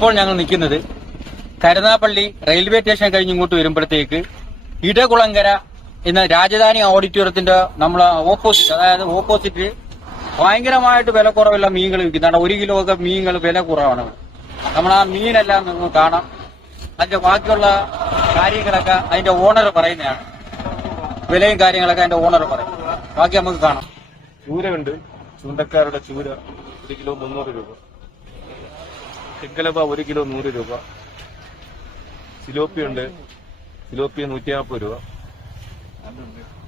ഇപ്പോൾ ഞങ്ങൾ നിൽക്കുന്നത് കരുനാപ്പള്ളി റെയിൽവേ സ്റ്റേഷൻ കഴിഞ്ഞ് ഇങ്ങോട്ട് വരുമ്പോഴത്തേക്ക് ഇടകുളങ്കര എന്ന രാജധാനി ഓഡിറ്റോറിയത്തിന്റെ നമ്മൾ ഓപ്പോസിറ്റ് അതായത് ഓപ്പോസിറ്റ് ഭയങ്കരമായിട്ട് വില കുറവുള്ള മീനുകൾ വിൽക്കുന്നുണ്ട് ഒരു കിലോ ഒക്കെ മീനുകൾ വില കുറവാണ്. നമ്മൾ ആ മീനെല്ലാം നിങ്ങൾ കാണാം. അതിന്റെ ബാക്കിയുള്ള കാര്യങ്ങളൊക്കെ അതിന്റെ ഓണർ പറയുന്നതാണ്. വിലയും കാര്യങ്ങളൊക്കെ അതിന്റെ ഓണർ പറയും. ബാക്കി നമുക്ക് കാണാം. ചൂരയുണ്ട്. ചൂണ്ടക്കാരുടെ ചൂര ഒരു കിലോ മുന്നൂറ് രൂപ. ചെങ്കലവ ഒരു കിലോ നൂറ് രൂപ. സിലോപ്പി ഉണ്ട്. സിലോപ്പി നൂറ്റി നാൽപ്പത് രൂപ.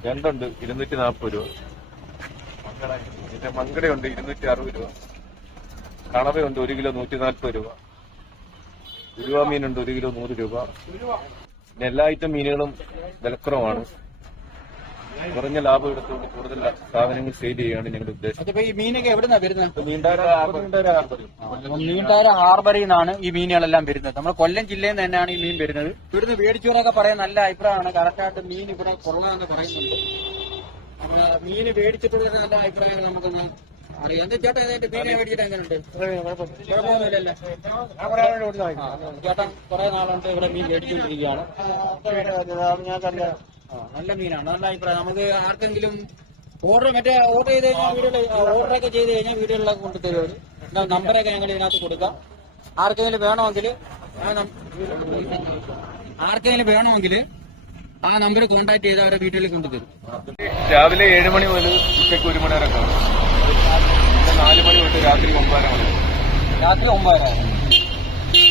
രണ്ടുണ്ട് ഇരുന്നൂറ്റി നാൽപ്പത് രൂപ. പിന്നെ മങ്കടയുണ്ട് ഇരുന്നൂറ്റി അറുപത് രൂപ. കണവയുണ്ട് ഒരു കിലോ നൂറ്റി നാൽപ്പത് രൂപ. ഉരുവ മീനുണ്ട് ഒരു കിലോ നൂറ് രൂപ. പിന്നെ എല്ലാ ഐറ്റം മീനുകളും വിലക്കുറവാണ്. കുറഞ്ഞ ലാഭം എടുത്തുകൊണ്ട് കൂടുതൽ സാധനങ്ങൾ സെയിൽ ചെയ്യുകയാണ് ഞങ്ങളുടെ ഉദ്ദേശം. അതിപ്പോ ഈ മീനൊക്കെ എവിടുന്നാ വരുന്നത്? നീണ്ടാര നീണ്ടാര ഹാർബറിൽ. നീണ്ടാര ഹാർബറിൽ നിന്നാണ് ഈ മീനുകളെല്ലാം വരുന്നത്. നമ്മുടെ കൊല്ലം ജില്ലയിൽ നിന്ന് തന്നെയാണ് ഈ മീൻ വരുന്നത്. ഇവിടുന്ന് മേടിച്ചവരൊക്കെ പറയാൻ നല്ല അഭിപ്രായമാണ്. കറക്റ്റായിട്ട് മീൻ ഇവിടെ കുറവാന്ന് പറയുന്നുണ്ട്. മീൻ മീന് മേടിച്ചിട്ടുള്ള നല്ല അഭിപ്രായം നമുക്കൊന്ന് അറിയാം. എന്താ ചേട്ടാ ഇതിന്റെ മീനെ മേടിച്ചിട്ട് എങ്ങനെയുണ്ട്? കുഴപ്പമൊന്നുമില്ലല്ലേ ആ, ചേട്ടൻ കുറെ നാളുണ്ട് ഇവിടെ മീൻ മേടിച്ചുകൊണ്ടിരിക്കുകയാണ്. ആ, നല്ല മീനാണ്. നല്ല അഭിപ്രായം. നമുക്ക് ആർക്കെങ്കിലും ഓർഡർ മറ്റേ ഓർഡർ ചെയ്ത് കഴിഞ്ഞാൽ വീടുകളിൽ ഓർഡറൊക്കെ ചെയ്ത് കഴിഞ്ഞാൽ വീടുകളിലൊക്കെ കൊണ്ടുതരും തരും അവർ നമ്പറൊക്കെ ഞങ്ങൾ ഇതിനകത്ത് കൊടുക്കാം. ആർക്കെങ്കിലും വേണമെങ്കിൽ ആർക്കെങ്കിലും വേണമെങ്കിൽ ആ നമ്പർ കോൺടാക്ട് ചെയ്ത് അവരെ വീട്ടിൽ കൊണ്ടുതരും രാവിലെ ഏഴ് മണി മുതൽ ഉച്ചയ്ക്ക് ഒരു മണി വരെ നാല് മണി തൊട്ട് രാത്രി ഒമ്പതര മണി. രാത്രി ഒമ്പതര.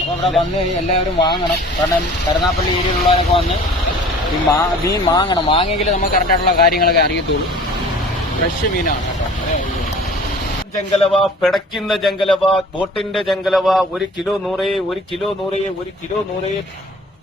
അപ്പൊ ഇവിടെ വന്ന് എല്ലാവരും വാങ്ങണം. കാരണം കരുനാപ്പള്ളി ഏരിയയിലുള്ളവരൊക്കെ വന്ന് ഈ മാ മീൻ വാങ്ങണം വാങ്ങിയെങ്കിൽ നമുക്ക് കറക്റ്റായിട്ടുള്ള കാര്യങ്ങളൊക്കെ അറിയത്തുള്ളൂ. ഫ്രഷ് മീനാണ് കേട്ടോ. ജംഗലവ പിടയ്ക്കുന്ന ജംഗലവ ബോട്ടിന്റെ ജംഗലവ ഒരു കിലോ നൂറേ ഒരു കിലോ നൂറേ ഒരു കിലോ നൂറേ.